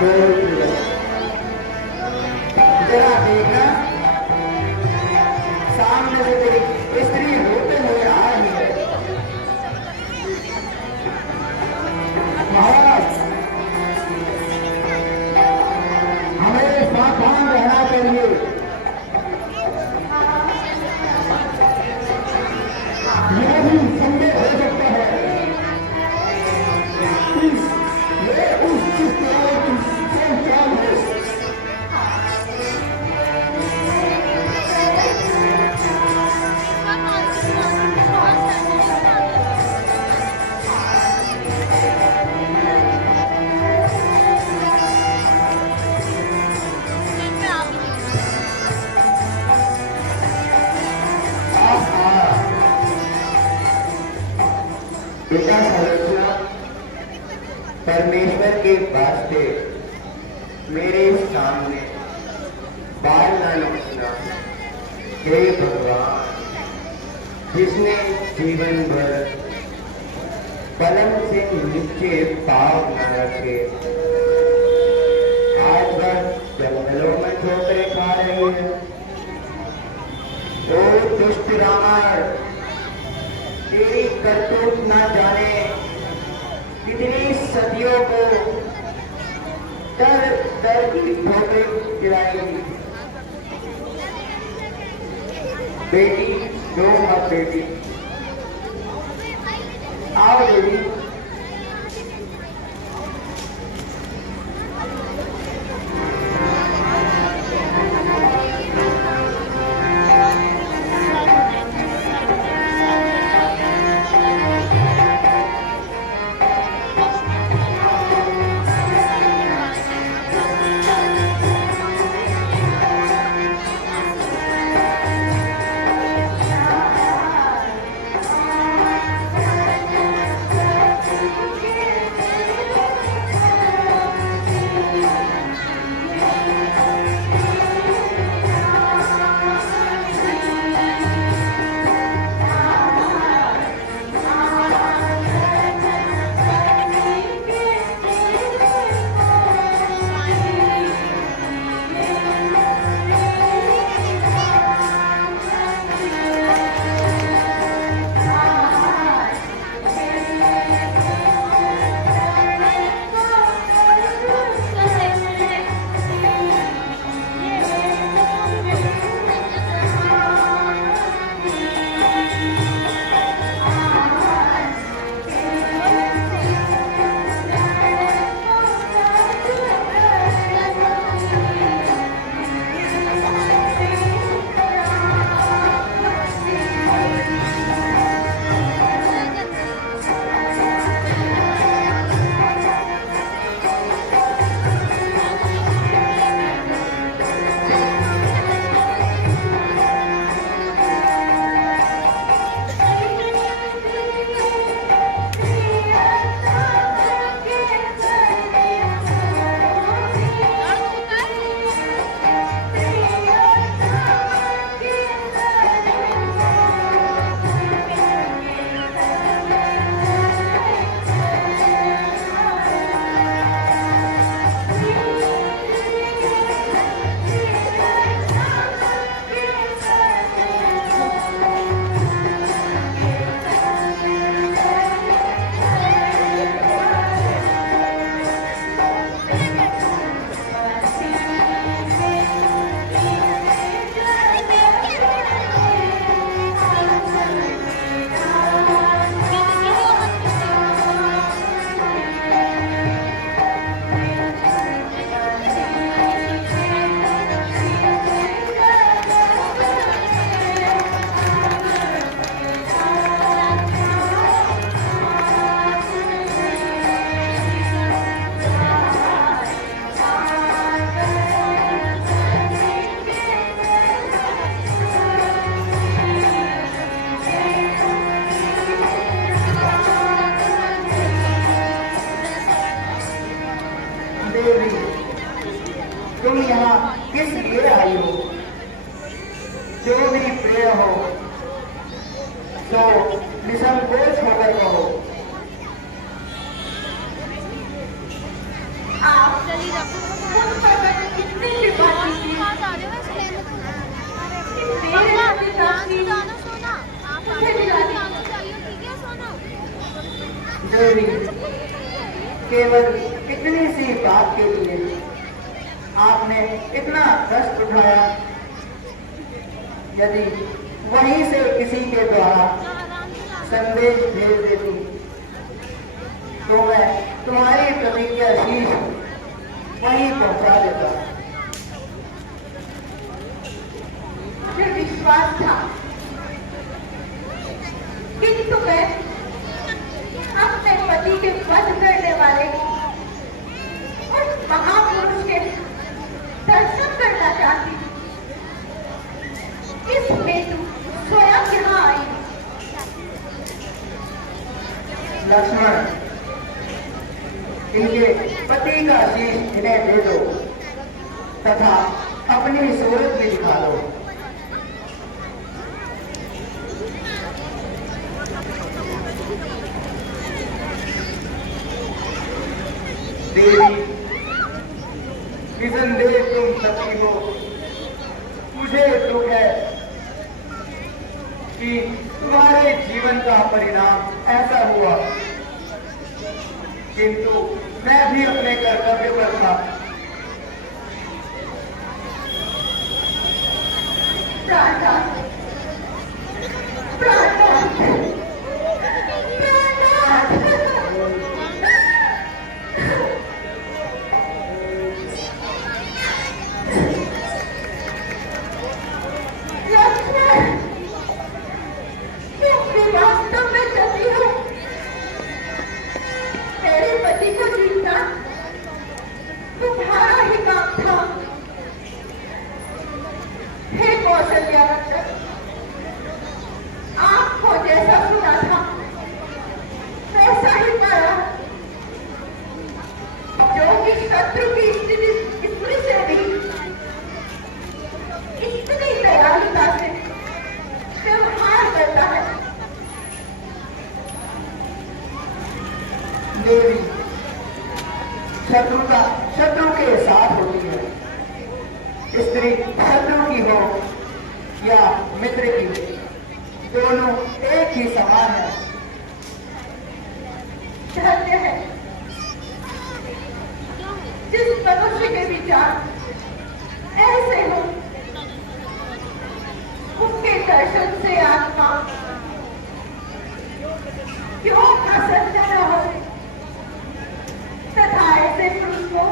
जरा देखना, सामने से कोई स्त्री होते हुए आ रही है। महाराज, हमें सावधान रहना चाहिए। यह भी संदेह हो सकता है कि ये उस चित्रकार की संचार है। बेटा सरस्वती, परमेश्वर के वास्ते मेरे सामने बाल ना नोचना। हे भगवान, जिसने जीवन भर पलंग से नीचे पाँव न रखे, आज वह जंगलों में ठोकरें खा रही है। ओ दुष्ट रावण, तेरी करतूत न जाने कितनी सदियों को दर दर की ठोकरें गिराएगी। बेटी, रो मत बेटी, आओ बेटी। तुम यहाँ किस लिए आई हो? जो भी प्रिय हो तो निसंकोच होकर कहो। आप चली उन पर मैंने कितनी भी बातें की, मेरे पिताश्री मुझे मिलाने देवी, केवल इतनी सी बात के लिए आपने इतना कष्ट उठाया। यदि वहीं से किसी के द्वारा संदेश भेज देती तो मैं तुम्हारी प्रतिज्ञा शीश वहीं पहुंचा देता। मुझे विश्वास था, किंतु मैं अपने पति के वध करने वाले उस महापुरुष के दर्शन करना चाहती थी। इस हेतु स्वयं यहाँ आई। लक्ष्मण, इनके पति का शीश इन्हें दे दो तथा अपनी सूरत भी दिखा दो। देवी, निसंदेह तुम सती हो। मुझे दुख है कि तुम्हारे जीवन का परिणाम ऐसा हुआ, किंतु मैं भी अपने कर्तव्य पर था। प्राणनाथ, आपको जैसा सुना था वैसा ही पाया। जो कि शत्रु की स्त्री से भी इतनी दयालुता से व्यवहार करता है। देवी, शत्रुता शत्रु के साथ होती है। स्त्री शत्रु की हो या मित्र की, दोनों एक ही समान है। धन्य है जिस मनुष्य के विचार ऐसे हो, उसके दर्शन से आत्मा क्यों प्रसन्न न हो, तथा ऐसे पुरुष को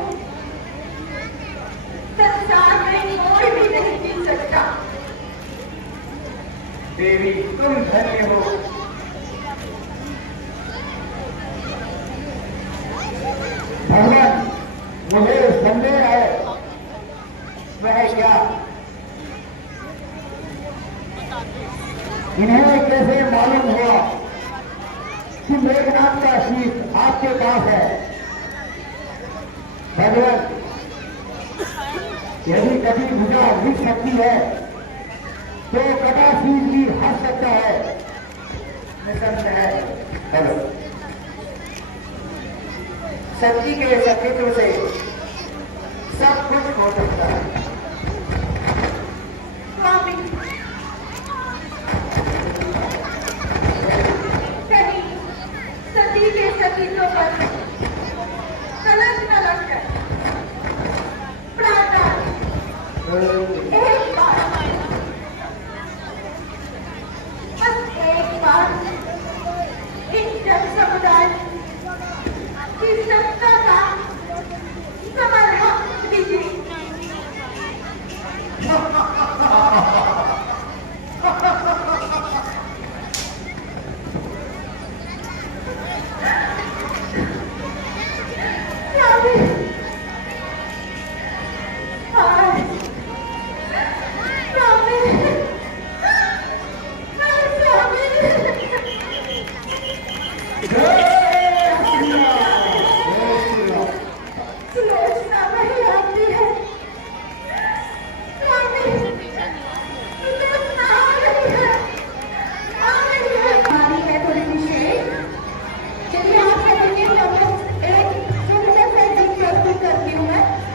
संसार में कोई भी नहीं जीत सकता। देवी, तुम धन्य हो। भगवान, मुझे संदेह है, वह क्या? इन्हें कैसे मालूम हुआ कि मेघनाथ का शीश आपके पास है? भगवान, यदि कभी भुजा दिख सकती है तो कटा शीश भी हंस सकता है। निसंदेह है, हेलो, सती के सतीत्व से सब कुछ हो सकता है। स्वामी, कहीं सती के सतीत्व पर कलंक न लग जाए। प्राणनाथ, एक बार, बस एक बार इन जन समुदाय की सत्ता का समर्थन दीजिए। करती हूँ मैं।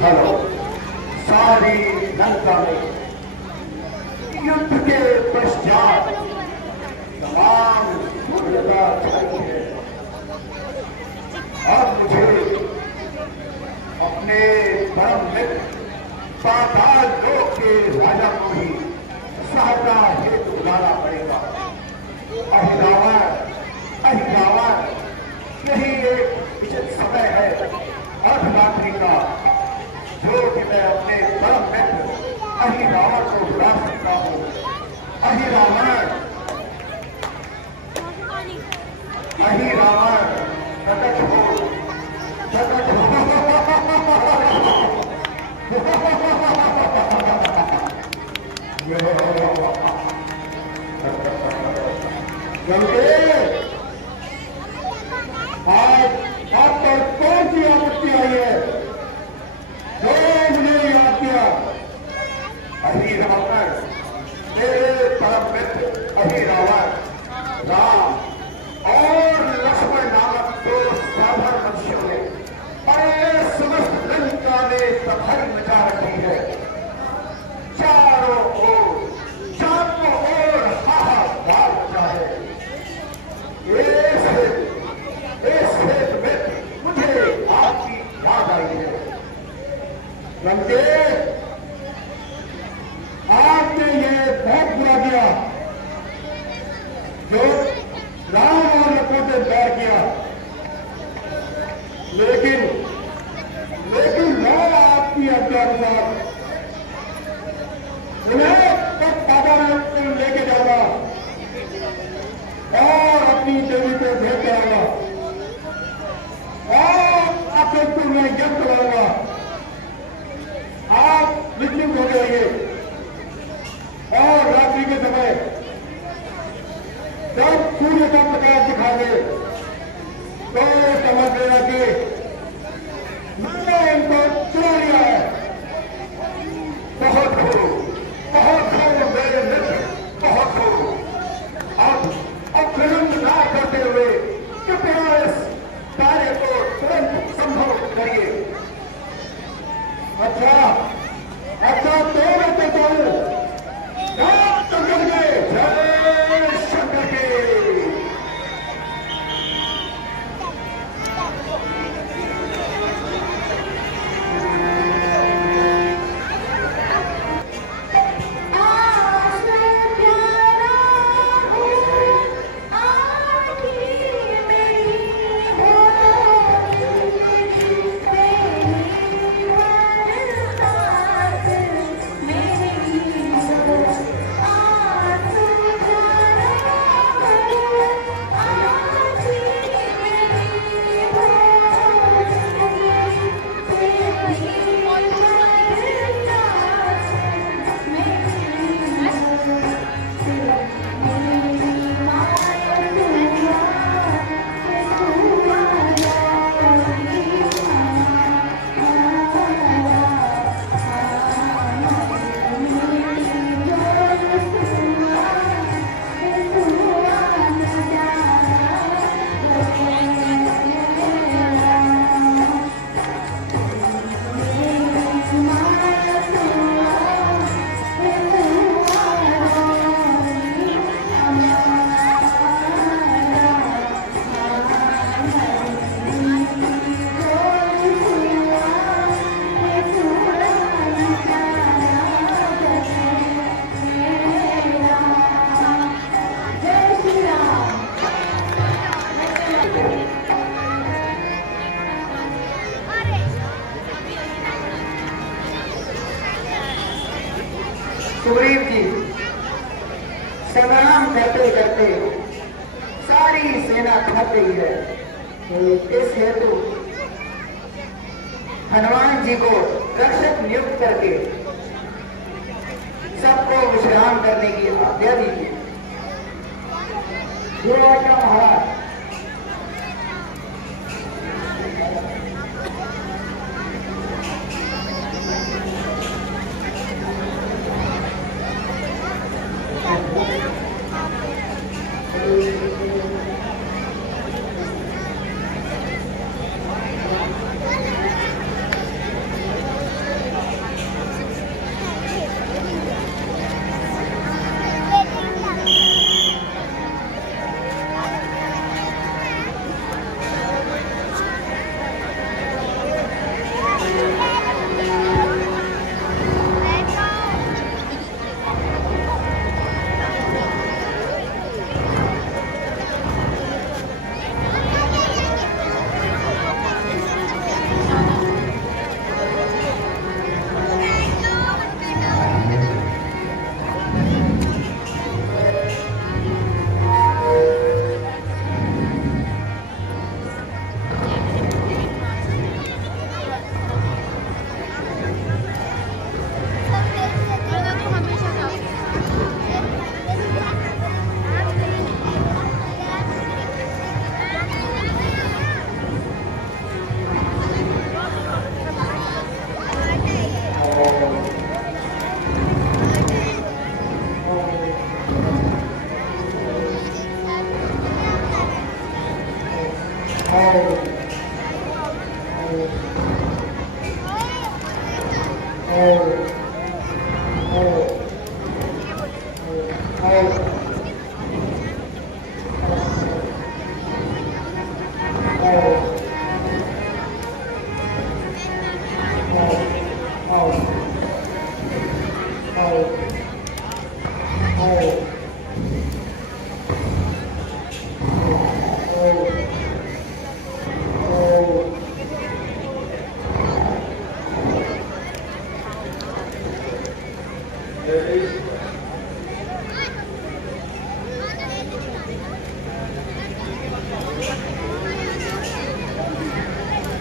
हेलो, सारी लंका में युद्ध के पश्चात तमाम शून्यता छाई है। अब मुझे अपने परम मित्र पाताल लोक के राजा को ही सहायता हेतु बुलाना पड़ेगा। अहिरावण, अहिरावण, यही एक उचित समय है अर्धरात्रि का, जो कि मैं अपने परम मित्र अहिरावण को बुला सकता हूँ। अहिरावण, अहिरावण, प्रकट हो, प्रकट हो। आज आप पर कौन सी आपत्ति आई है जो मुझे याद किया? अहिरावण, मेरे परम मित्र अहिरावण, राम और लक्ष्मण नामक दो साधारण मनुष्यों ने अरे समस्त लंका में तबाही मचा रखी है। चारों ओर हाहाकार मचा है। इस हेतु में मुझे आपकी याद आई है। बंदे, आपने ये बहुत बुरा किया जो राम और लक्ष्मण से बैर किया, लेकिन मैं आपकी आज्ञानुसार उन्हें तक बाबा में लेके जाऊंगा और अपनी देवी को भेज कराऊंगा और आपके में यज्ञ कराऊंगा। आप निश्चिंत हो जाइए और रात्रि के समय जब सूर्य का प्रकाश दिखा दे तो समझ लेना कि मैंने इनको चुना लिया है। बहुत हो मेरे मित्र, बहुत हो। अब विलंब ना करते हुए कृपया इस कार्य को तुरंत संभव करिए। अच्छा, तो मैं कहता हूँ जय शंकर के। सुग्रीव जी, संग्राम करते करते सारी सेना थक गई है। इस हेतु हनुमान जी को रक्षक नियुक्त करके सबको विश्राम करने की आज्ञा दीजिए। महाराज,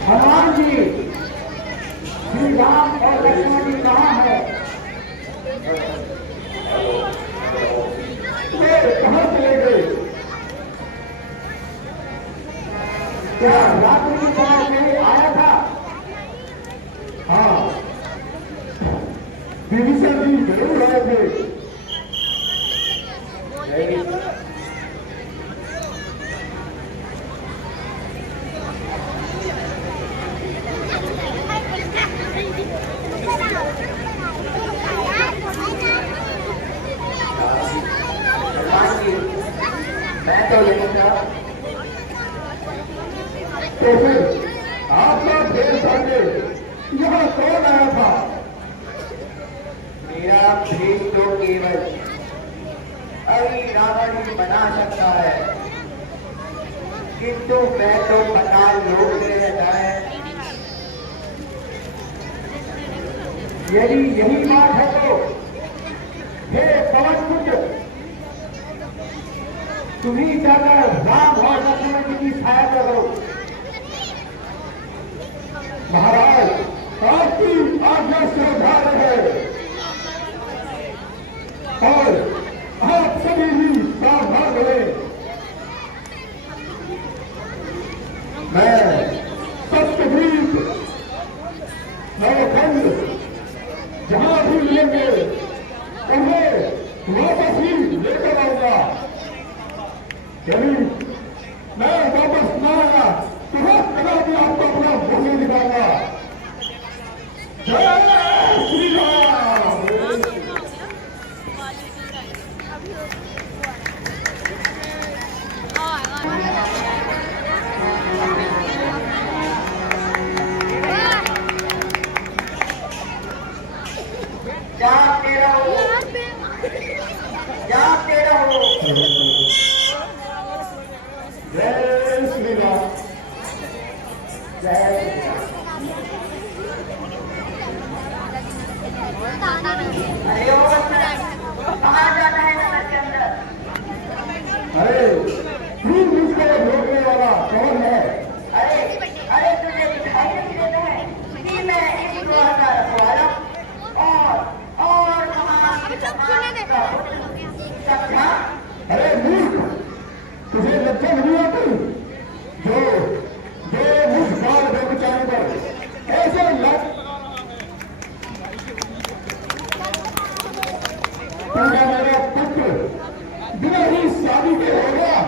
हनुमान जी, श्री राम और लक्ष्मण जी कहाँ है? वे कहाँ चले गए? क्या रात्रि की समय में आया था? हाँ, विभीषण जी जरूर आए थे। मैं तो नहीं था, तो फिर आप लोग देर समझे यहाँ कौन आया था? मेरा भेद तो केवल अभी रावण ही बना सकता है, किंतु मैं तो पताल लोक में रहता है। यदि यही बात है तो हे पवन पुत्र, तुम्ही जाकर राम और लक्ष्मण जी की सहायता करो। महाराज, आपकी आज्ञा श्रद्धा है और आप सभी ही सावधान रहे। मैं सत्यव्रत नवखंड जहां भी मिलेंगे उन्हें वापस ही लेकर आऊंगा। यदि मैं वापस न आया तो मैं कदापि आपको अपना मुंह नहीं दिखाऊंगा। जय श्री राम। जागते रहो, जागते रहो। जय श्री राम, जय श्री राम। अरे ओ कहाँ जाना है नगर के अंदर? अरे तू मुझको रोकने वाला कौन है? अरे अरे तुझे दिखाई नहीं देता है कि मैं इस द्वार का रखवाला और समझा? अरे मूर्ख, तुझे लज्जा नहीं आती? जो जो मुझ बाल बेचारे पर कैसे लग पूरा मेरा पुत्र बिना ही शादी के हो गया।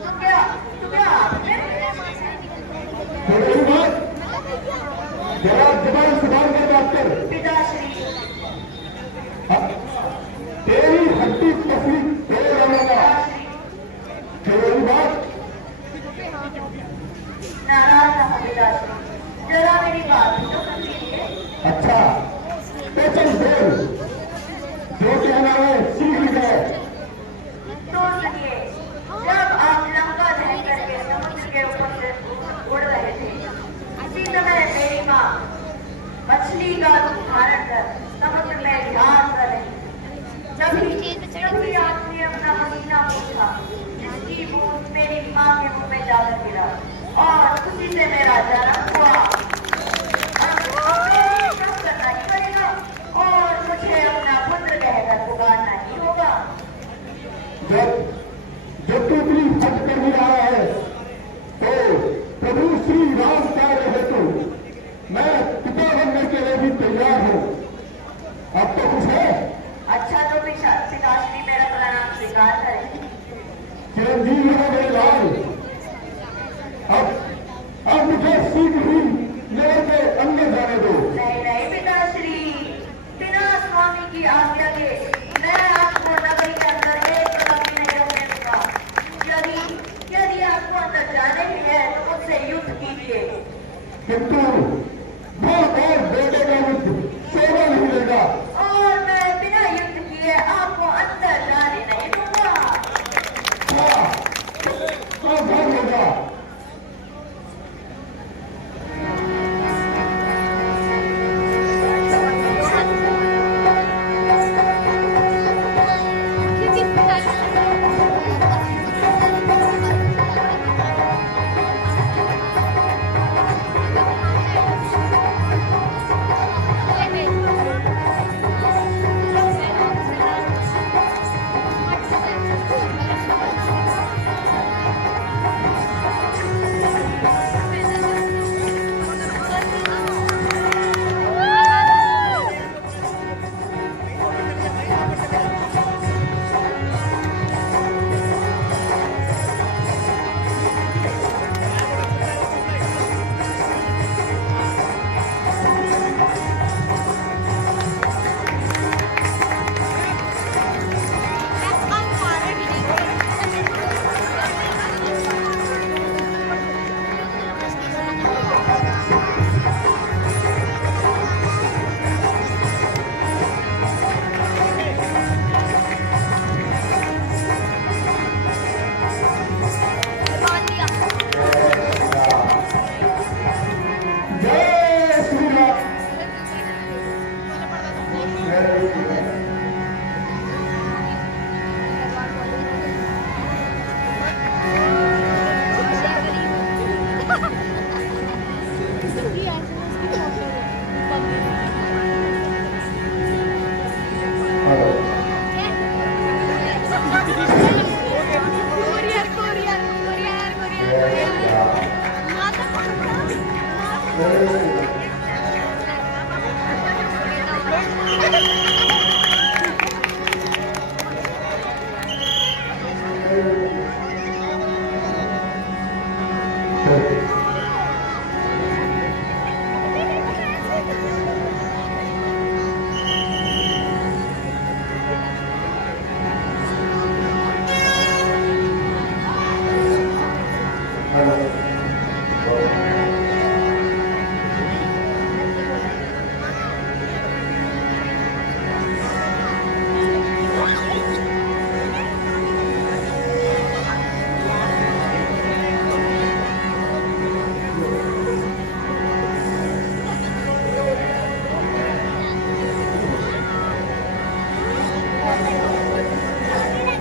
तो क्या थोड़ी बात जरा जबान सुधार कर बात कर। पिताश्री, तेरी हड्डी तस्वीर तेरे जाऊंगा। थोड़ी बात नाराज ना हो पिताश्री, जरा मेरी बात तो सुन लीजिए। अच्छा तो चल बोल, जो कहना है शीघ्र कह। तो सुनिए, जब आप लंका दहन करके समुद्र के ऊपर से उड़ रहे थे, उसी समय मेरी माँ मछली का रूप धारण कर समुद्र में विहार कर रही। तभी आपने अपना महीना पूछा, जिसकी बूंद मेरी माँ के मुंह में जाकर गिरा और उसी से मेरा जन्म हुआ। करना ही पड़ेगा और मुझे अपना पुत्र कहकर पुकारना ही होगा। जब तू इतनी हद कर ही रहा है तो प्रभु श्री राम का रहे तो मैं पिता बनने के लिए भी तैयार हूँ। अब तो कुछ है? अच्छा तो पिताश्री मेरा प्रणाम स्वीकार करें। चिरंजीवी हो मेरे लाल, किंतु बहुत और बेटे का युद्ध शोभा नहीं देगा। और मैं बिना युद्ध किए आपको अंदर जाने नहीं दूंगा। हाँ, तो बहुत होगा। जय श्री राम। जय श्री राम। हेलो। जय श्री राम। जय श्री राम।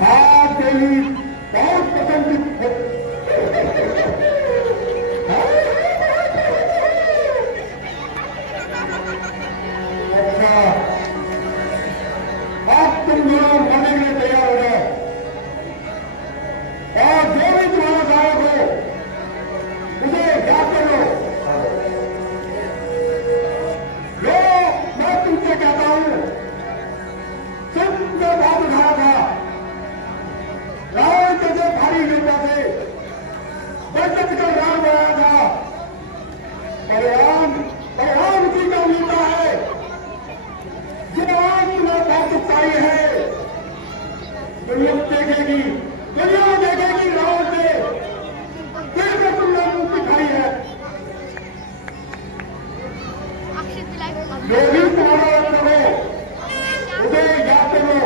आप देवी बहुत पसंद है। अच्छा, अब तुम दोनों मरने के लिए तैयार हो जाओ और जो भी तुम्हारा गायक हो उसे याद कर लो। लो, मैं तुमसे कहता हूं, सिर्फ मैं बहुत उठाया था रावण जैसे भारी योद्धा से बचत कर राम आया था। परिणाम परिणाम उसी का मिलता है जो आज तुम्हें बहुत सच्चाई है। दुनिया देखेगी रावण से फिर से तुमने मुक्ति खाई है। जो भी तुम्हारा रत्न हो उसे याद करो।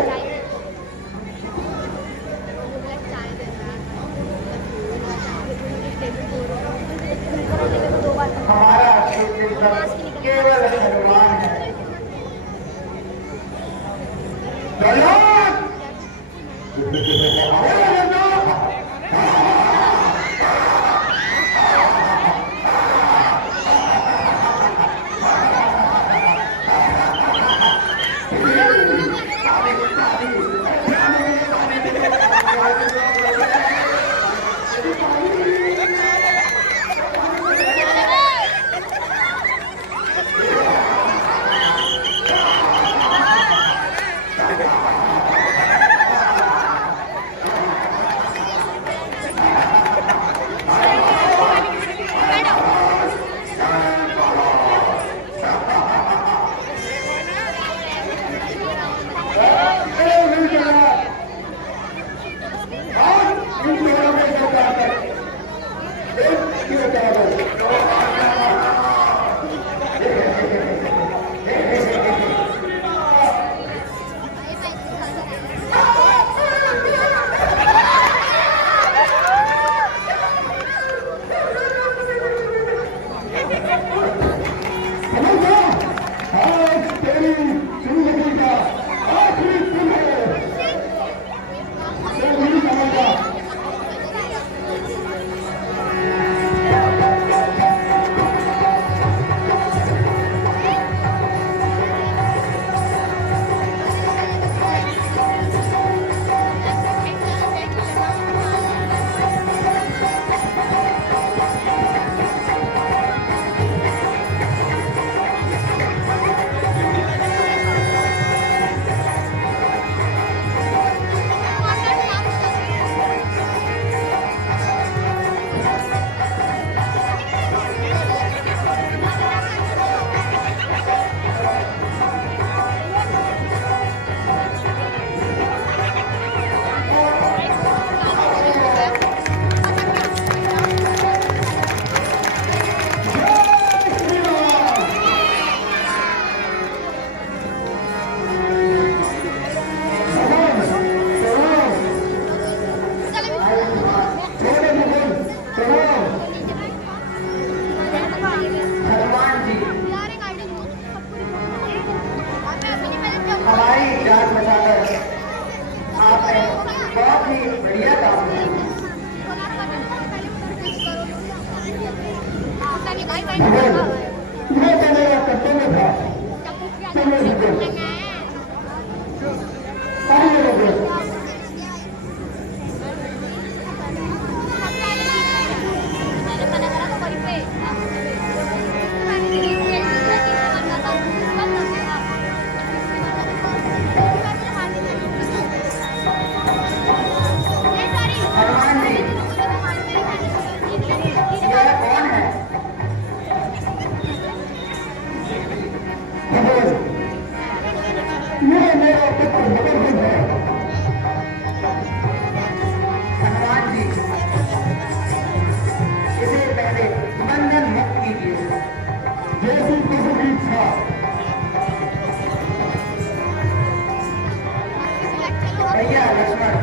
हाँ भैया लक्ष्मण,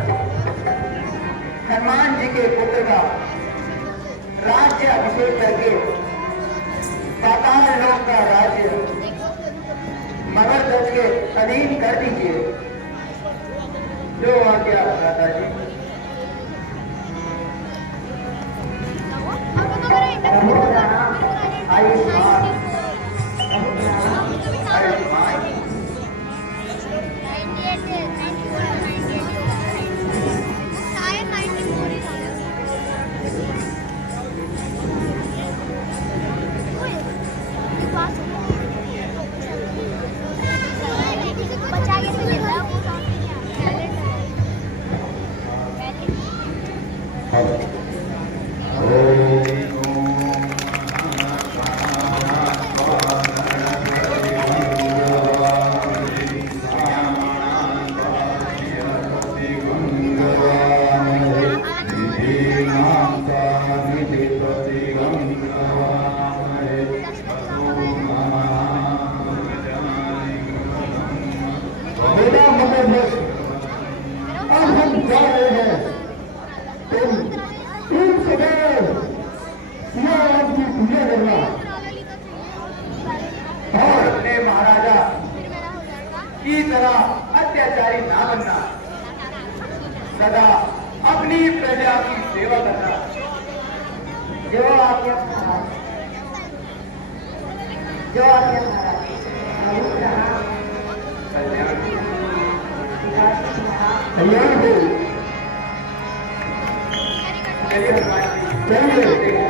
हनुमान जी के पुत्र का राज्य अभिषेक करके पाताल लोक का राज्य मगरध्वज के अधीन कर दीजिए। जो आज्ञा माता जी। आयुष्मान आयुष्मान की तरह अत्याचारी ना बनना, सदा अपनी प्रजा की सेवा करना। जो आज्ञा महाराज, जो आज्ञा महाराज। कल्याण कल्याण हो। चलिए हनुमान जी, चलिए।